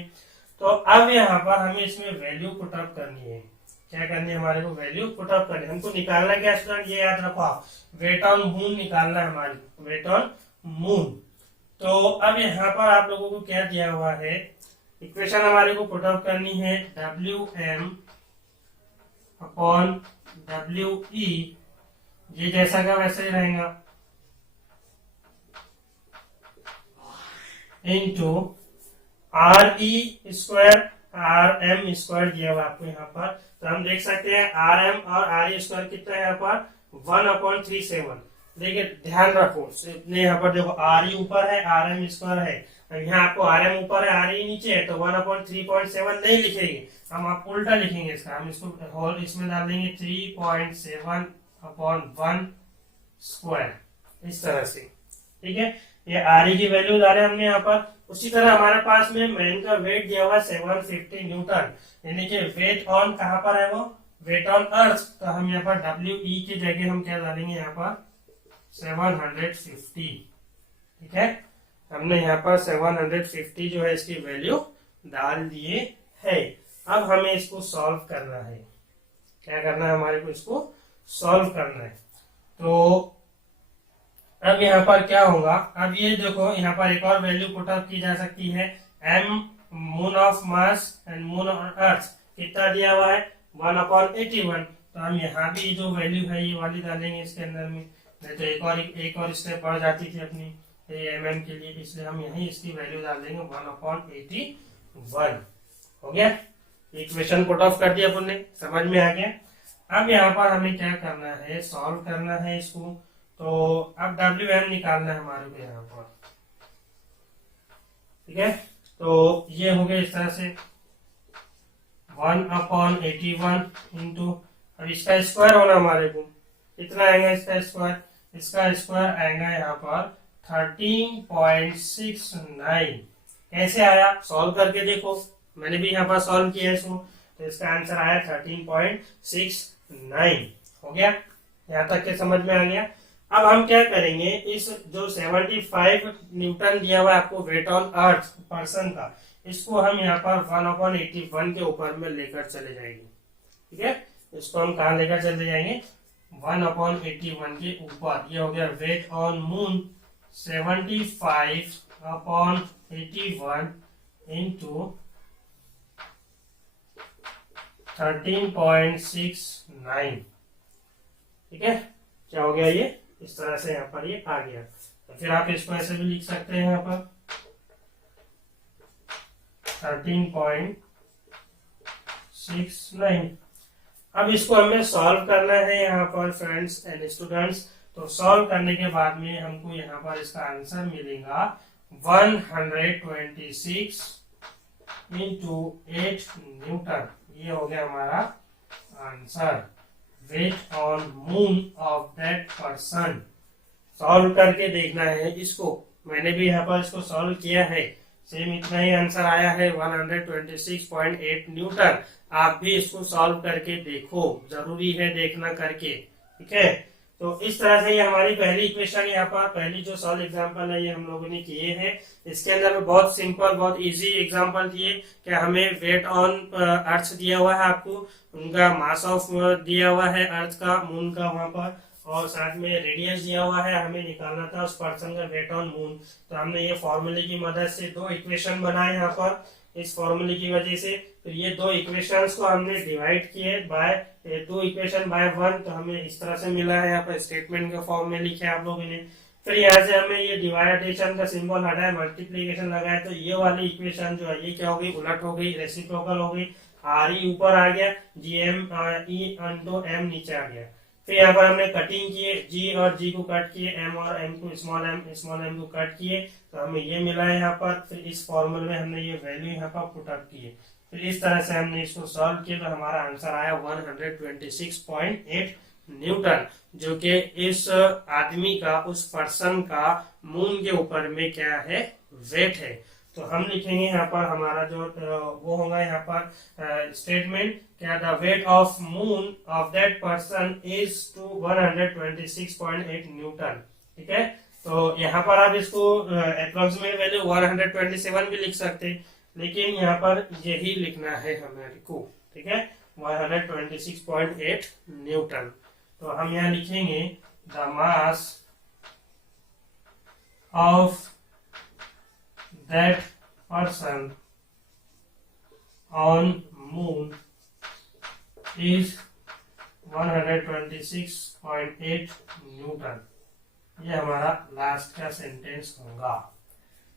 तो अब यहाँ पर हमें इसमें वैल्यू पुटअप करनी है। क्या करनी है? हमारे को वैल्यू पुटअप करनी है। हमको निकालना क्या स्टूडेंट, ये याद रखो आप, वेट ऑन मून निकालना है हमारे को, वेट ऑन मून। तो अब यहाँ पर आप लोगों को क्या दिया हुआ है, इक्वेशन हमारे को पुटअप करनी है W M upon W E, ये जैसा का वैसे ही रहेगा, into R E square R M square दिया हुआ आपको यहाँ पर। तो हम देख सकते हैं आर एम और आर ई स्क्वायर कितना है यहाँ पर 1/37। देखिए ध्यान रखो, यहाँ पर देखो आर ई ऊपर है, आर एम स्क्वायर है, यहाँ आपको आर एम ऊपर है, आर ई नीचे है, तो 1/3.7 नहीं लिखेंगे हम, आप उल्टा लिखेंगे इसका। हम इसको होल इसमें डाल देंगे 3.7/1 स्क्वायर, इस तरह से। ठीक है, ये आर ई की वैल्यू डाले हमने यहाँ पर। उसी तरह हमारे पास में मैन का वेट दिया हुआ 750 न्यूटन, यानी कि वेट ऑन कहाँ पर है वो, वेट ऑन अर्थ। तो हम यहाँ पर डब्ल्यू ई की जगह हम क्या डालेंगे यहाँ पर 750। ठीक है, हमने यहाँ पर 750 जो है इसकी वैल्यू डाल दिए है। अब हमें इसको सॉल्व करना है। क्या करना है हमारे को, इसको सॉल्व करना है। तो अब यहाँ पर क्या होगा, अब ये देखो यहाँ पर एक और वैल्यू पुट अप की जा सकती है, M moon of mass and moon on earth कितना दिया हुआ है 1/81। तो हम यहाँ भी जो वैल्यू है ये वाली डालेंगे इसके अंदर में, नहीं तो एक और स्टेप बढ़ जाती थी अपनी एम के लिए, इसलिए हम यही इसकी वैल्यू डाल देंगे 1/81। हो गया, इक्वेशन पुट ऑफ कर दिया अपन ने, समझ में आ गया। अब यहाँ पर हमें क्या करना है, सॉल्व करना है इसको। तो अब डब्ल्यू एम निकालना है हमारे को यहाँ पर। ठीक है, तो ये हो गया इस तरह से 1/81 इंटू, अब इसका स्क्वायर होना हमारे को कितना आएगा, इसका स्क्वायर आएगा यहाँ पर 13.69। कैसे आया, सॉल्व करके देखो, मैंने भी यहाँ पर सॉल्व किया इसको, तो इसका आंसर आया 13.69। हो गया, यहाँ तक के समझ में आ गया। अब हम क्या करेंगे, इस जो 75 न्यूटन दिया हुआ है आपको वेट ऑन अर्थ पर्सन का, इसको हम यहाँ पर 1/81 के ऊपर में लेकर चले जाएंगे। ठीक है, इसको हम कहाँ लेकर चले जाएंगे, 1/81 के ऊपर। ये हो गया वेट ऑन मून 75/81 इंटू 13.69। ठीक है, क्या हो गया, ये इस तरह से यहाँ पर ये आ गया। तो फिर आप इसको ऐसे भी लिख सकते हैं यहाँ पर 13.69। अब इसको हमें सॉल्व करना है यहाँ पर फ्रेंड्स एंड स्टूडेंट्स। तो सॉल्व करने के बाद में हमको यहाँ पर इसका आंसर मिलेगा 126 इंटू 8 न्यूटन। ये हो गया हमारा answer, weight on moon of that person. Solve करके देखना है इसको, मैंने भी यहाँ पर इसको सॉल्व किया है, सेम इतना ही आंसर आया है 126.8 न्यूटन। आप भी इसको सॉल्व करके देखो, जरूरी है देखना करके। ठीक है, तो इस तरह से ये हमारी पहली इक्वेशन, यहाँ पर पहली जो सॉल्व एग्जांपल है ये हम लोगों ने किए हैं। इसके अंदर बहुत सिंपल बहुत इजी एग्जांपल दिए कि हमें वेट ऑन अर्थ दिया हुआ है, आपको उनका मास ऑफ दिया हुआ है अर्थ का, मून का वहां पर, और साथ में रेडियस दिया हुआ है, हमें निकालना था उस पर्सन का वेट ऑन मून। तो हमने ये फॉर्मूले की मदद से दो इक्वेशन बनाए यहाँ पर, इस फॉर्मूले की वजह से। तो ये दो इक्वेशंस को हमने डिवाइड किए बाय 2 इक्वेशन बाय 1, तो हमें इस तरह से मिला है। यहाँ पर स्टेटमेंट के फॉर्म में लिखे आप लोगों ने। फिर यहाँ से हमें ये डिवाइडेशन का सिंबल हटाया, मल्टीप्लीकेशन लगाया, तो ये वाली इक्वेशन जो है ये क्या हो गई, उलट हो गई, रेसिप्रोकल हो गई। आर ई ऊपर आ गया, G M E into M नीचे आ गया। फिर यहाँ पर हमने कटिंग किए, जी और जी को कट किए, एम और एम को स्मॉल एम को कट किए, तो हमें ये मिला है यहाँ पर। फिर इस फॉर्मूले में हमने ये वैल्यू यहाँ पर पुट अप किए, फिर इस तरह से हमने इसको सॉल्व किया, तो हमारा आंसर आया 126.8 न्यूटन, जो कि इस आदमी का, उस पर्सन का मून के ऊपर में क्या है, वेट है। तो हम लिखेंगे यहाँ पर हमारा जो वो होगा यहाँ पर स्टेटमेंट, क्या the weight of moon of that person is to 126.8 newton. ठीक है, तो यहाँ पर आप इसको अप्रोक्सीमेट वैल्यू 127 भी लिख सकते हैं, लेकिन यहाँ पर यही लिखना है हमारे को। ठीक है, 126.8 न्यूटन। तो हम यहाँ लिखेंगे the mass of that person on moon is 126.8 Newton. ये हमारा लास्ट का सेंटेंस होगा।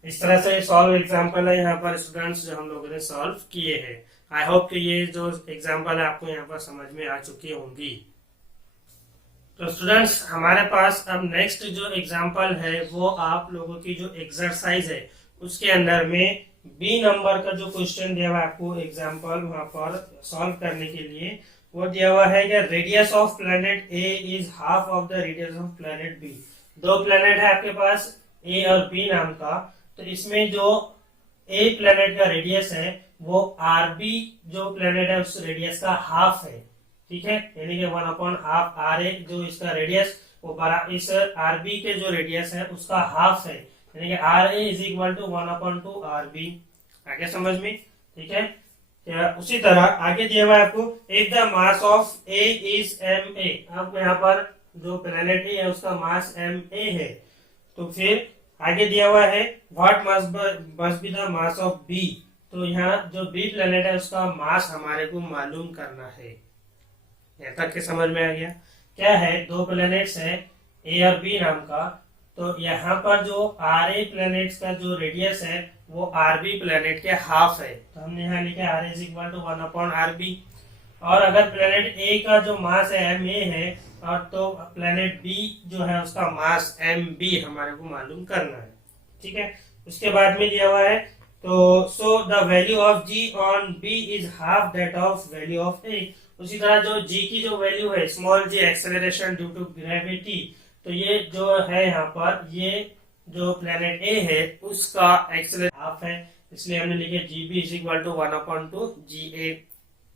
इस तरह से सॉल्व एग्जाम्पल है यहाँ पर स्टूडेंट्स, जो हम लोगों ने सॉल्व किए हैं। आई होप कि ये जो एग्जाम्पल है आपको यहाँ पर समझ में आ चुकी होंगी। तो स्टूडेंट्स, हमारे पास अब नेक्स्ट जो एग्जाम्पल है वो आप लोगों की जो एक्सरसाइज है उसके अंदर में बी नंबर का जो क्वेश्चन दिया हुआ है आपको एग्जाम्पल वहां पर सॉल्व करने के लिए, वो दिया हुआ है कि radius of planet A is half of the radius of planet B. दो प्लेनेट है आपके पास ए और बी नाम का, तो इसमें जो ए प्लेनेट का रेडियस है वो आर बी जो प्लेनेट है उस रेडियस का हाफ है। ठीक है, यानी कि 1/2 आर ए जो इसका रेडियस वो इस आर बी के जो रेडियस है उसका हाफ है, यानी कि R A is equal to 1/2 R B. आगे समझ में? ठीक है, क्या उसी तरह आगे दिया हुआ है आपको, if the mass of A is M A. अब यहाँ पर जो प्लेनेट ए है उसका मास एम ए है, तो फिर आगे दिया हुआ है what must be the mass of B. तो यहाँ जो बी प्लेनेट है उसका मास हमारे को मालूम करना है। यहाँ तक के समझ में आ गया? क्या है, दो प्लेनेट्स है ए और बी नाम का, तो यहाँ पर जो आर ए प्लेनेट्स का जो रेडियस है वो आर बी प्लेनेट के हाफ है, तो हमने यहाँ लिखा are is equal to 1/RB। और अगर प्लेनेट ए का जो मास है एम ए है, और तो प्लेनेट बी जो है उसका मास एम बी हमारे को मालूम करना है। ठीक है, उसके बाद में दिया हुआ है, तो so the value of G on B is half that of value of A. उसी तरह जो जी की जो वैल्यू है small G acceleration due to gravity, तो ये जो है यहाँ पर ये जो प्लेनेट ए है उसका एक्सेलरेशन हाफ है, इसलिए हमने लिखे G B is equal to 1/2 G A.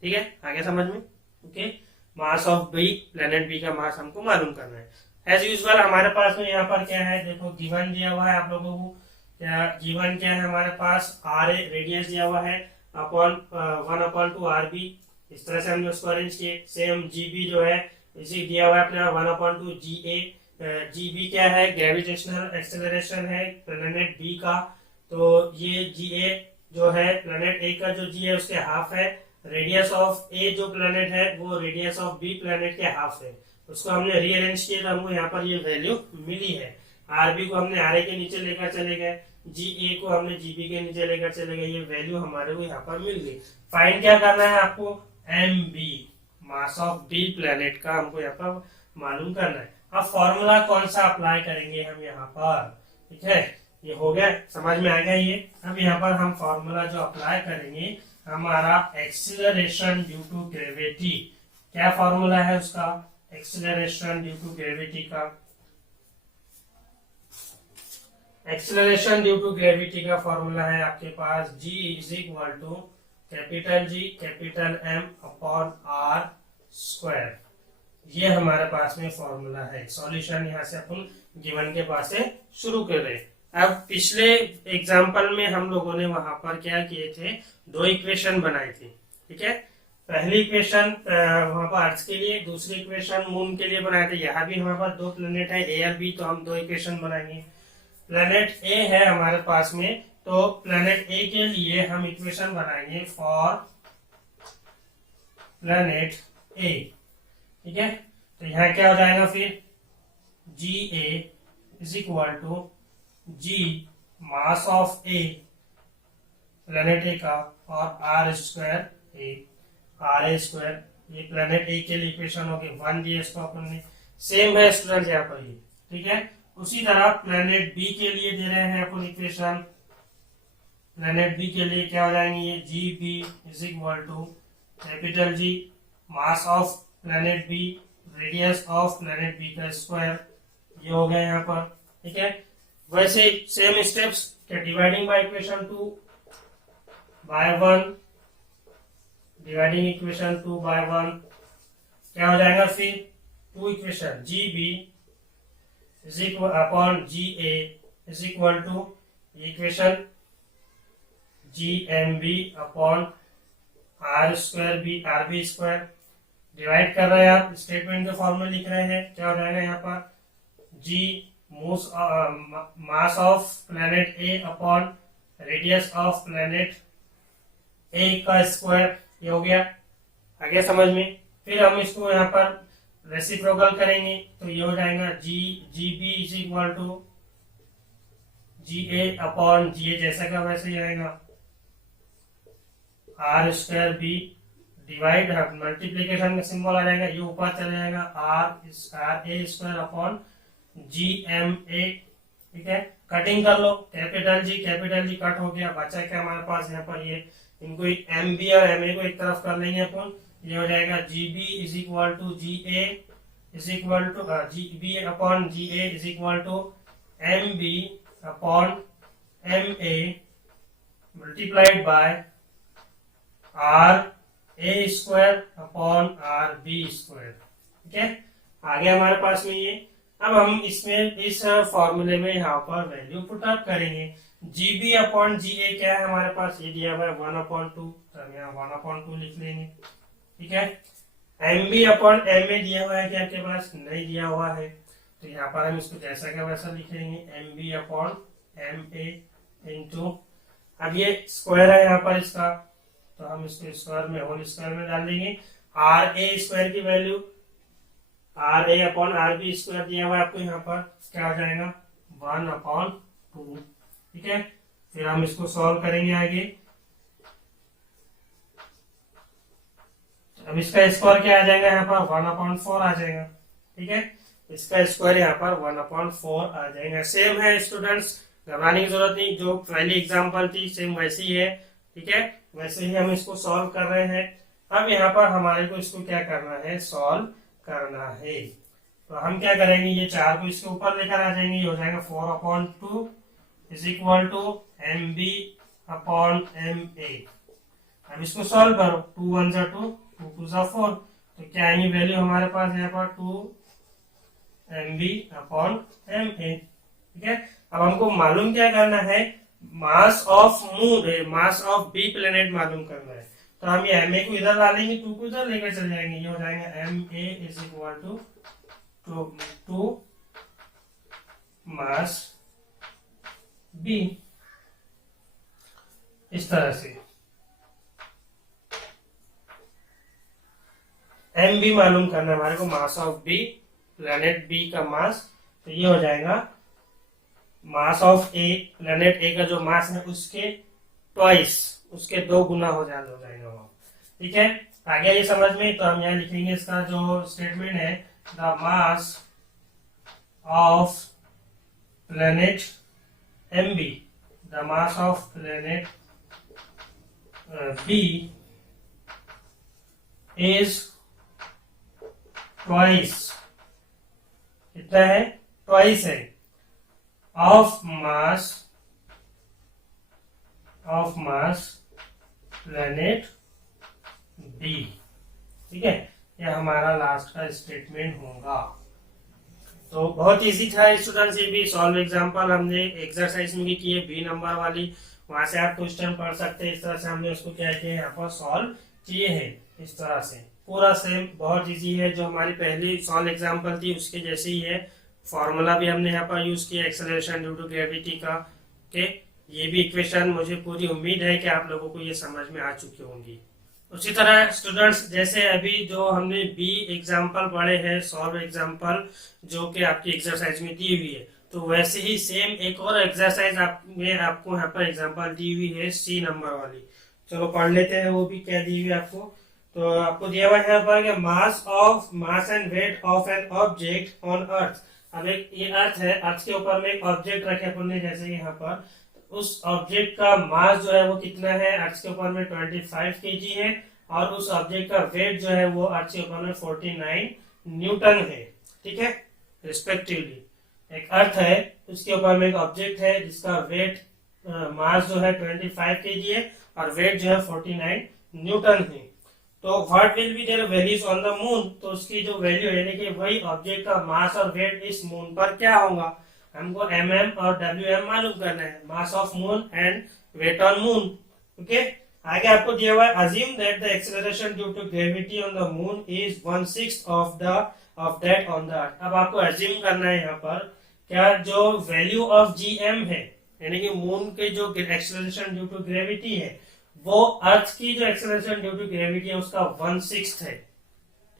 ठीक है, आगे समझ में? Okay, mass of B, planet B का मास हमको मालूम करना है। एज यूजुअल हमारे पास में यहाँ पर क्या है, देखो गिवन दिया हुआ है आप लोगों को। क्या गिवन क्या है हमारे पास, आर ए रेडियस दिया हुआ है अपॉन 1/2 आर बी। इस तरह से हमने उसको अरेंज किए। सेम जी बी जो है इसी दिया हुआ है अपने 1/2 जी ए। जी बी क्या है, ग्रेविटेशनल एक्सेलरेशन है प्लेनेट बी का, तो ये जी ए जो है प्लेनेट ए का जो जी है उसके हाफ है। रेडियस ऑफ ए जो प्लेनेट है वो रेडियस ऑफ बी प्लेनेट के हाफ है। उसको हमने रीअरेंज किया तो हमको यहाँ पर ये वैल्यू मिली है। आर बी को हमने आर ए के नीचे लेकर चले गए, जी ए को हमने जी बी के नीचे लेकर चले गए, ये वैल्यू हमारे को यहाँ पर मिल गई। फाइंड क्या करना है आपको, M B, mass of B planet का हमको यहाँ पर मालूम करना है। अब फॉर्मूला कौन सा अप्लाई करेंगे हम यहाँ पर? ठीक है, ये हो गया, समझ में आ गया ये। अब यहाँ पर हम फॉर्मूला जो अप्लाई करेंगे, हमारा एक्सीलरेशन ड्यू टू ग्रेविटी। क्या फॉर्मूला है उसका, एक्सीलरेशन ड्यू टू ग्रेविटी का? एक्सीलरेशन ड्यू टू ग्रेविटी का फॉर्मूला है आपके पास G is equal to capital G capital M upon R square. ये हमारे पास में फॉर्मूला है। सॉल्यूशन यहाँ से अपन गिवन के पास से शुरू कर रहे हैं। अब पिछले एग्जाम्पल में हम लोगों ने वहां पर क्या किए थे, दो इक्वेशन बनाई थी। ठीक है, पहली इक्वेशन वहां पर अर्थ के लिए, दूसरी इक्वेशन मून के लिए बनाए थे। यहाँ भी हमारे पास दो प्लेनेट है ए और बी, तो हम दो इक्वेशन बनाएंगे। प्लेनेट ए है हमारे पास में, तो प्लेनेट ए के लिए हम इक्वेशन बनाएंगे फॉर प्लेनेट ए। ठीक है, तो यहाँ क्या हो जाएगा फिर, G A is equal to G mass of A planet A का और R square A, R A square. ये प्लेनेट ए के लिए इक्वेशन हो गई, 1 दिया इसको अपन ने। सेम है स्टूडेंट यहाँ पर ये। ठीक है, उसी तरह प्लेनेट बी के लिए दे रहे हैं अपन इक्वेशन। प्लेनेट बी के लिए क्या हो जाएंगे, ये G B is equal to capital G mass of planet B radius of planet B का स्क्वायर, ये हो गया यहाँ पर। ठीक है, वैसे सेम स्टेप्स क्या, dividing by equation 2 by 1, dividing equation 2 by 1 क्या हो जाएगा, फिर 2 equation G B is equal upon G A is equal to equation G M B upon R square B R B square. Divide कर रहे हैं आप, statement के form में लिख रहे हैं, क्या हो जाएगा यहाँ पर, G mass of planet A upon radius of planet A का स्क्वायर, ये हो गया। आगे समझ में, फिर हम इसको यहाँ पर रेसिप्रोकल करेंगे तो ये हो जाएगा G G B is equal to G A upon G A, जैसा का वैसे ही आएगा, R square B divide multiplication का सिंबल आ जाएगा, ये ऊपर चला जाएगा, R A square upon G M A. ठीक है, कटिंग कर लो, कैपिटल जी कट हो गया, बचा क्या हमारे पास यहाँ पर, ये इनको एम बी और एम ए को एक तरफ कर लेंगे अपन, ये हो जाएगा G B is equal to G A is equal to G B upon G A is equal to M B upon M A multiplied by R A square upon R B square. ठीक है, आगे हमारे पास में ये, अब हम इसमें इस फॉर्मूले में यहाँ पर वैल्यू पुट अप करेंगे। जी बी अपॉन जी ए क्या है हमारे पास, ये दिया हुआ है 1/2, तो हम यहाँ 1/2 लिख लेंगे। ठीक है, M B upon M A दिया हुआ है क्या आपके पास, नहीं दिया हुआ है, तो यहाँ पर हम इसको जैसा का वैसा लिख लेंगे, M B upon M A into, अब ये स्क्वायर है यहाँ पर इसका, तो हम इसको स्क्वायर में होल स्क्वायर में डाल देंगे। आर ए स्क्वायर की value R A upon R B square दिया हुआ है आपको, यहाँ पर क्या हो जाएगा 1/2। ठीक है, फिर हम इसको सॉल्व करेंगे आगे। अब इसका स्क्वायर क्या आ जाएगा यहाँ पर 1/4 आ जाएगा। ठीक है, इसका स्क्वायर यहाँ पर 1/4 आ जाएगा। सेम है स्टूडेंट्स, घबराने की जरूरत नहीं, जो पहली एग्जांपल थी सेम वैसी है। ठीक है, वैसे ही हम इसको सॉल्व कर रहे हैं। अब यहाँ पर हमारे को इसको क्या करना है, सॉल्व करना है। तो हम क्या करेंगे, ये 4 को इसके ऊपर लेकर आ जाएंगे, ये हो जाएगा 4/2 is equal to M B upon M A. अब इसको सॉल्व करो, 2 1 जा 2, 2 2 जा 4, तो क्या आएंगी वैल्यू हमारे पास यहाँ पर 2 M B upon M A. ठीक है, अब हमको मालूम क्या करना है, mass of moon, mass of B planet मालूम करना है, तो हम ये एम ए को इधर डालेंगे, 2 को इधर लेकर चले जाएंगे, ये हो जाएगा M A is equal to 2 mass B, इस तरह से एम बी मालूम करना है हमारे को, mass of B planet B का मास, तो ये हो जाएगा मास ऑफ ए, प्लेनेट ए का जो मास है उसके ट्वाइस, उसके 2 गुना हो जाएगा वो। ठीक है, आगे ये समझ में, तो हम यहाँ लिखेंगे इसका जो स्टेटमेंट है, the mass of planet M B, the mass of planet B is twice, कितना है, ट्वाइस है, ऑफ मास प्लेनेट बी। ठीक है, यह हमारा लास्ट का स्टेटमेंट होगा। तो बहुत इजी था स्टूडेंट्स, ये भी सॉल्व एग्जांपल हमने एक्सरसाइज में भी किए, बी नंबर वाली, वहां से आप क्वेश्चन पढ़ सकते हैं। इस तरह से हमने उसको क्या किया, यहाँ पर सॉल्व किए हैं इस तरह से, पूरा सेम, बहुत इजी है। जो हमारी पहली सॉल्व एग्जांपल थी उसके जैसे ही है, फॉर्मूला भी हमने यहाँ पर यूज किया एक्सेलरेशन ड्यू टू ग्रेविटी का। के ये भी इक्वेशन मुझे पूरी उम्मीद है कि आप लोगों को ये समझ में आ चुकी होंगी। उसी तरह स्टूडेंट्स, जैसे अभी जो हमने बी एग्जांपल पढ़े हैं, सॉल्व एग्जांपल जो कि आपकी एक्सरसाइज में दी हुई है, तो वैसे ही सेम एक और एक्सरसाइज आपको यहाँ पर एग्जांपल दी हुई है सी नंबर वाली। चलो पढ़ लेते हैं, वो भी क्या दी हुई है आपको। तो आपको दिया हुआ है यहाँ पर mass and wait of an object on earth. अब एक ये अर्थ है, अर्थ के ऊपर में एक ऑब्जेक्ट रखे अपन ने, जैसे यहाँ पर उस ऑब्जेक्ट का मास जो है वो कितना है, अर्थ के ऊपर में 25 kg है, और उस ऑब्जेक्ट का वेट जो है वो अर्थ के ऊपर में 49 न्यूटन है, ठीक है, रिस्पेक्टिवली। एक अर्थ है, उसके ऊपर में एक ऑब्जेक्ट है जिसका वेट मास जो है 25 kg है और वेट जो है 49 न्यूटन है। तो what will be there values on the moon, तो उसकी जो वैल्यू यानी कि वही ऑब्जेक्ट का मास और वेट इस मून पर क्या होगा, हमको mm और wm मालूम करना है, mass of moon and weight on moon. Okay, आगे आपको दिया हुआ है assume that the acceleration due to gravity on the moon is 1/6 of that on the earth. अब आपको अज्यूम करना है यहाँ पर क्या जो वैल्यू ऑफ gm है यानी कि मून के जो एक्सेलरेशन ड्यू टू ग्रेविटी है वो अर्थ की जो एक्सेलरेशन ड्यू टू ग्रेविटी है उसका 1/6 है,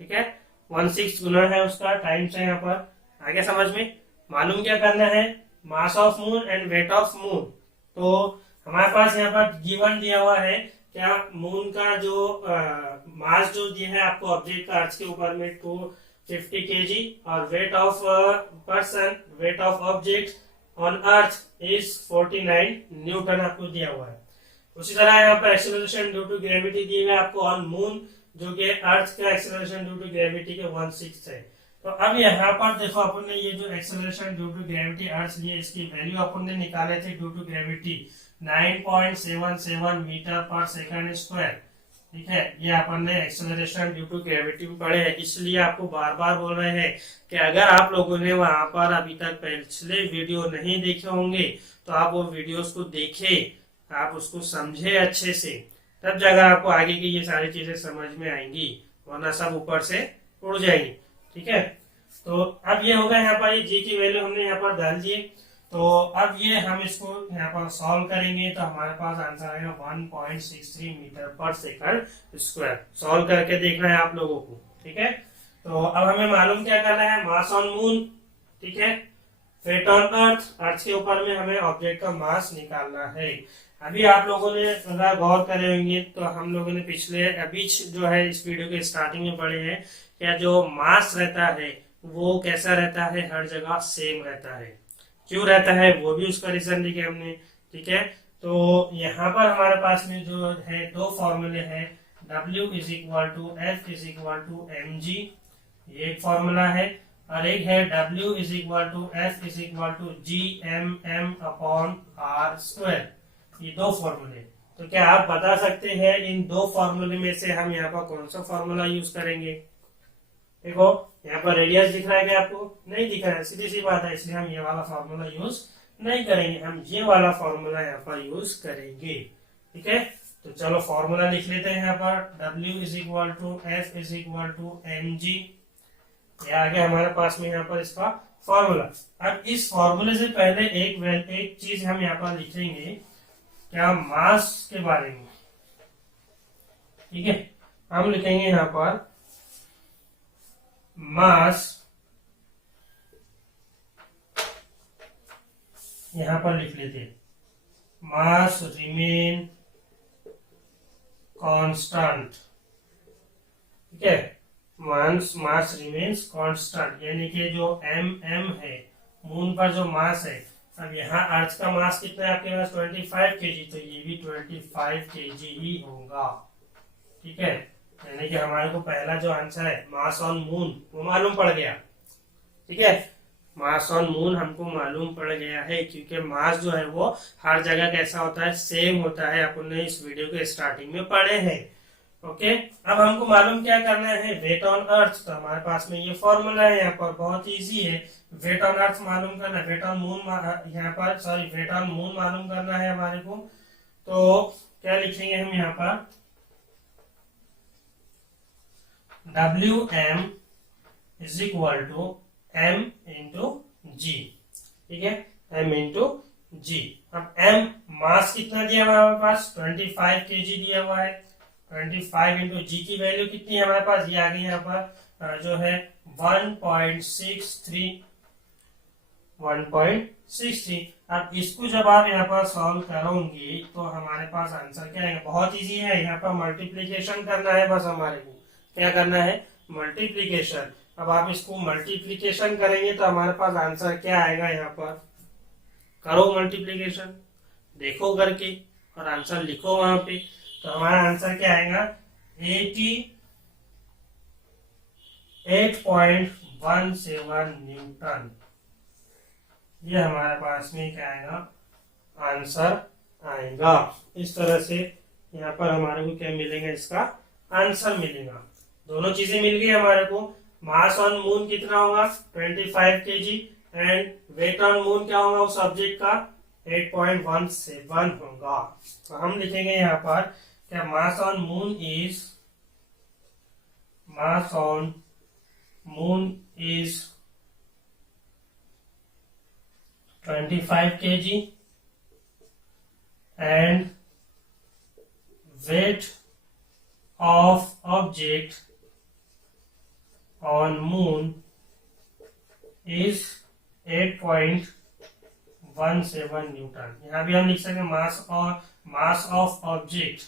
ठीक है, 1/6 गुना है उसका टाइम्स है यहाँ पर। आगे समझ में मालूम क्या करना है, mass of moon and wait of moon. तो हमारे पास यहाँ पर गिवन दिया हुआ है क्या मून का जो मास जो दिया है आपको ऑब्जेक्ट का अर्थ के ऊपर में 250 kg और weight of person, weight of object on earth is 49 Newton आपको दिया हुआ है। उसी तरह यहाँ पर एक्सेलरेशन ड्यू टू ग्रेविटी दी है आपको ऑन मून जो कि अर्थ का एक्सेलरेशन ड्यू टू ग्रेविटी के 1/6 है। तो अब यहाँ पर देखो अपन ने ये जो एक्सेलरेशन ड्यू टू ग्रेविटी अर्थ लिए इसकी वैल्यू अपन ने निकाले थे ड्यू टू ग्रेविटी 9.77 मीटर पर सेकंड स्क्वायर, ठीक है, ये अपन ने एक्सेलरेशन ड्यू टू ग्रेविटी में पढ़े हैं। इसलिए आपको बार बार बोल रहे हैं कि अगर आप लोगों ने वहां पर अभी तक पिछले वीडियो नहीं देखे होंगे तो आप वो वीडियोस को देखें, आप उसको समझे अच्छे से, तब जाकर आपको आगे की ये सारी चीजें समझ में आएंगी, वरना सब ऊपर से उड़ जाएंगी, ठीक है। तो अब ये होगा यहाँ पर जी की वैल्यू हमने यहाँ पर डाल दिए। तो अब ये हम इसको यहाँ पर सॉल्व करेंगे तो हमारे पास आंसर आएगा 1.63 मीटर पर सेकंड स्क्वायर। सॉल्व करके देखना है आप लोगों को, ठीक है। तो अब हमें मालूम क्या करना है, मास ऑन मून, ठीक है, वेट ऑन अर्थ, अर्थ के ऊपर में हमें ऑब्जेक्ट का मास निकालना है। अभी आप लोगों ने अगर गौर करे होंगे तो हम लोगों ने पिछले अभी जो है इस वीडियो के स्टार्टिंग में पढ़े हैं क्या जो मास रहता है वो कैसा रहता है, हर जगह सेम रहता है। क्यों रहता है वो भी उसका रीजन लिखे हमने, ठीक है। तो यहाँ पर हमारे पास में जो है दो फॉर्मूले हैं, W is equal to F is equal to mg, ये एक फॉर्मूला है, और एक है W is equal to F is equal to gmm upon r square, ये दो फॉर्मूले। तो क्या आप बता सकते हैं इन दो फॉर्मूले में से हम यहाँ पर कौन सा फॉर्मूला यूज करेंगे। देखो यहाँ पर रेडियस दिख रहा है क्या आपको, नहीं दिख रहा है, सीधी सी बात है, इसलिए हम ये वाला फॉर्मूला यूज नहीं करेंगे, हम ये वाला फॉर्मूला यहाँ पर यूज करेंगे, ठीक है। तो चलो फॉर्मूला लिख लेते हैं यहाँ पर, W is equal to F is equal to mg, ये आगे हमारे पास में यहाँ पर इसका फॉर्मूला। अब इस फॉर्मूले से पहले एक चीज हम यहाँ पर लिखेंगे क्या, मास के बारे में, ठीक है। हम लिखेंगे यहाँ पर मास, यहां पर लिख लेते हैं मास रिमेन कांस्टेंट, ठीक है, मास रिमेन्स कांस्टेंट, यानी कि जो mm है मून पर जो मास है, अब यहाँ अर्थ का मास कितना है आपके पास 25 kg, तो ये भी 25 kg ही होगा, ठीक है। यानी कि हमारे को पहला जो आंसर है मास ऑन मून वो मालूम पड़ गया, ठीक है, मास ऑन मून हमको मालूम पड़ गया है, क्योंकि मास जो है वो हर जगह कैसा होता है, सेम होता है, अपन ने इस वीडियो के स्टार्टिंग में पढ़े हैं। ओके, अब हमको मालूम क्या करना है, वेट ऑन अर्थ। तो हमारे पास में ये फॉर्मूला है यहाँ पर, बहुत इजी है, वेट ऑन अर्थ मालूम करना, वेट ऑन मून यहाँ पर वेट ऑन मून मालूम करना है हमारे को। तो क्या लिखेंगे हम यहाँ पर, Wm is equal to m into G, ठीक है, m इंटू जी। अब m मास कितना दिया हुआ है हमारे पास 25 kg दिया हुआ है, 25 इंटू जी की वैल्यू कितनी है हमारे पास, ये आ गई यहाँ पर जो है 1.63। अब इसको जब आप यहाँ पर सॉल्व करोगे तो हमारे पास आंसर क्या आएगा, बहुत इजी है, यहाँ पर मल्टीप्लीकेशन करना है, बस हमारे को क्या करना है, मल्टीप्लीकेशन। अब आप इसको मल्टीप्लीकेशन करेंगे तो हमारे पास आंसर क्या आएगा, यहाँ पर करो मल्टीप्लीकेशन, देखो करके और आंसर लिखो वहां पे। तो हमारा आंसर क्या आएगा, 80 8.17 न्यूटन। ये हमारे पास में क्या आएगा, आंसर आएगा। इस तरह से यहाँ पर हमारे को क्या मिलेगा, इसका आंसर मिलेगा। दोनों चीजें मिल गई हमारे को। मास ऑन मून कितना होगा, 25 kg, and weight on moon क्या होगा उस ऑब्जेक्ट का, 8.17 होगा। तो हम लिखेंगे यहाँ पर क्या, मास on moon is 25 kg and weight of object on moon is 8.17 Newton. यहाँ भी हम लिख सकते हैं mass of object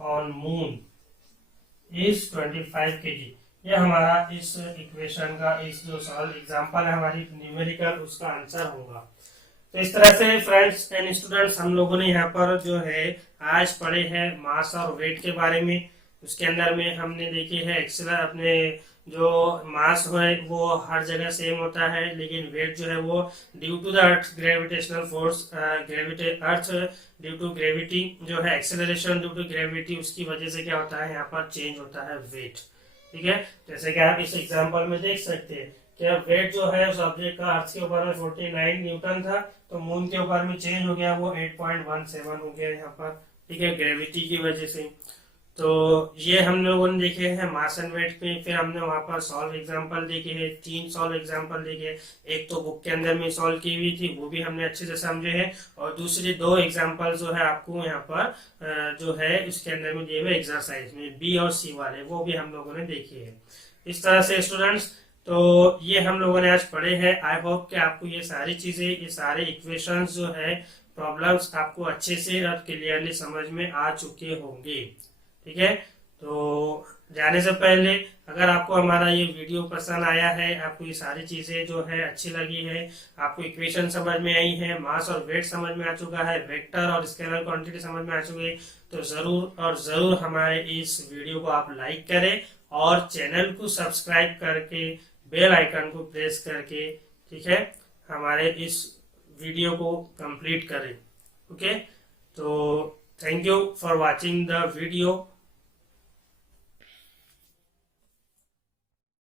on moon is 25 kg। ये हमारा इस इक्वेशन का, इस जो सॉल्व एग्जांपल है हमारी न्यूमेरिकल, उसका आंसर होगा। तो इस तरह से फ्रेंड्स एंड स्टूडेंट्स, हम लोगों ने यहाँ पर जो है आज पढ़े हैं मास और वेट के बारे में। उसके अंदर में हमने देखे हैं एक्सेलर, अपने जो मास है वो हर जगह सेम होता है, लेकिन वेट जो है वो due to the earth gravitational force, earth due to gravity जो है, एक्सेलरेशन ड्यू टू ग्रेविटी, उसकी वजह से क्या होता है, यहाँ पर चेंज होता है वेट। ठीक है, जैसे कि आप इस एग्जांपल में देख सकते हैं कि वेट जो है उस ऑब्जेक्ट का अर्थ के ऊपर में 49 न्यूटन था, तो मून के ऊपर में चेंज हो गया, वो 8.17 हो गया यहाँ पर। ठीक है, ग्रेविटी की वजह से। तो ये हम लोगों ने देखे हैं मास एंड वेट पे। फिर हमने वहां पर सॉल्व एग्जांपल देखे हैं, 3 सॉल्व एग्जांपल देखे। एक तो बुक के अंदर में सॉल्व की हुई थी, वो भी हमने अच्छे से समझे हैं, और दूसरे 2 एग्जांपल जो है आपको यहाँ पर जो है इसके अंदर में दिए हुए एक्सरसाइज में बी और सी वाले, वो भी हम लोगों ने देखे हैं। इस तरह से स्टूडेंट्स, तो ये हम लोगों ने आज पढ़े हैं। आई होप कि आपको ये सारी चीजें, ये सारे इक्वेशंस जो है, प्रॉब्लम्स आपको अच्छे से और क्लियरली समझ में आ चुके होंगे। ठीक है, तो जाने से पहले अगर आपको हमारा ये वीडियो पसंद आया है, आपको ये सारी चीजें जो है अच्छी लगी है, आपको इक्वेशन समझ में आई है, मास और वेट समझ में आ चुका है, वेक्टर और स्केलर क्वांटिटी समझ में आ चुकी है, तो जरूर और जरूर हमारे इस वीडियो को आप लाइक करें और चैनल को सब्सक्राइब करके बेल आइकन को प्रेस करके, ठीक है, हमारे इस वीडियो को कंप्लीट करें। ओके, तो thank you for watching the video.